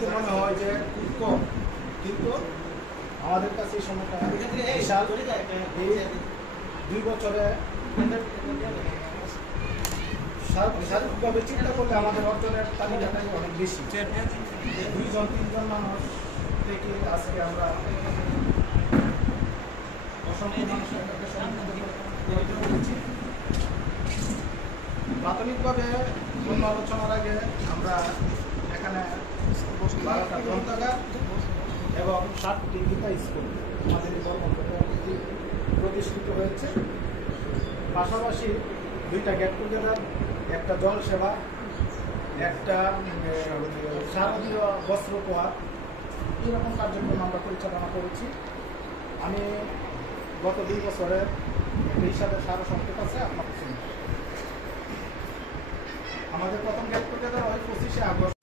দেখে মনে হয় যে খুব কম, কিন্তু আমাদের কাছে এই সময়টা বিশাল। এই 2 বছরে শারীরিকভাবে চিন্তা করলে আমাদের অর্জনের তালিকাটাই অনেক বেশি। 2-3 জন মানুষ থেকে আজকে আমরা অসংখ্য মানুষের একটা সম্মুখীন হয়েছি। প্রাথমিকভাবে অন্য আলোচনার আগে আমরা এখানে 12টা গ্রন্থাগার এবং 7টি গীতা স্কুল আমাদের এই কর্মক্ষেত্রে প্রতিষ্ঠিত হয়েছে। পাশাপাশি 2টা গেট টুগেদার, একটা জল সেবা, একটা শারদীয় বস্ত্র উপহার, এইরকম কার্যক্রম আমরা পরিচালনা করেছি। আমি গত 2 বছরের হিসাবে সারা সংক্ষেপ আছে আপনার। আমাদের প্রথম গেট টুগেদার হয় 25শে আগস্ট।